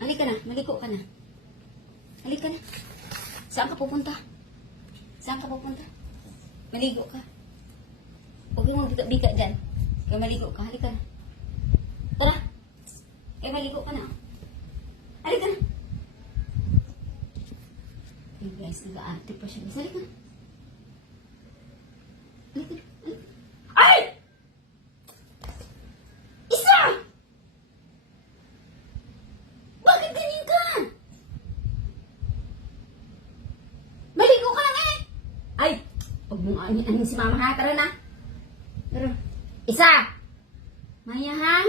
Halika na, maligo ka na. Halika na. Saan ka pupunta? Saan ka pupunta? Maligo ka. Huwag mo bika-bika dyan. Kaya maligo ka, halika na. Tara. Kaya maligo ka na. Halika na. Hey guys, nag-aarte pa siya. Halika na. Halika na. Ay! Isa! Bakit ganyan ka? Maligo ka lang eh! Ay! Huwag mong anin si mama ha. Tara na. Tara. Isa! Maya ha?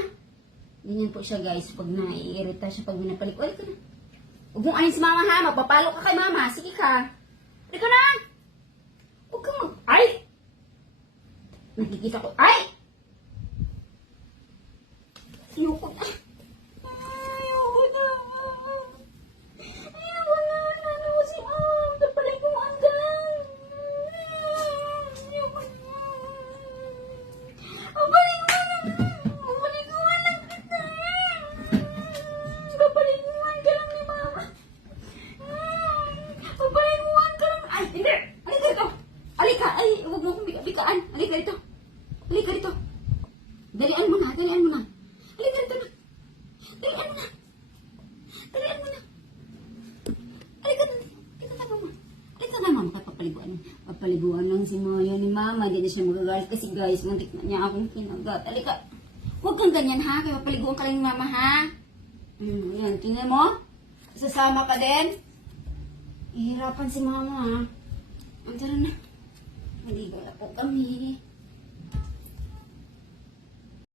Ganyan po siya guys. Pag naiirita siya pag minapalik. Ay ka na. Huwag mong anin si mama ha. Magpapalo ka kay mama. Sige ka. Ay ka na. Huwag kang mag... Ay! Nakikita ko. Ay! Ayoko na. Ayoko na. Ayoko na. Ano si mama? Tapalay ko ang galang. Ayoko na. Papalay ko na. Papalay ko na kita. Papalay ko ang galang ni mama. Papalay ko ang galang. Ay, hindi. Halika dito. Halika. Ay, huwag mo akong bikaan. Halika dito. Halika dito. Dalian mo na. Dalian mo na. Halika dito na. Dalian mo na. Dalian mo na. Halika na. Halika na mama. Halika na mama. Papaliguan. Papaliguan lang si Maya ni mama. Hindi na siya magagalit kasi guys, muntik na niya akong kinagat. Halika. Huwag kang ganyan ha. Kaya papaliguan ka lang ni mama ha. Yan. Tingnan mo. Sasama ka din. Ihirapan si mama ha. Ang tara na. Maligo na po kami.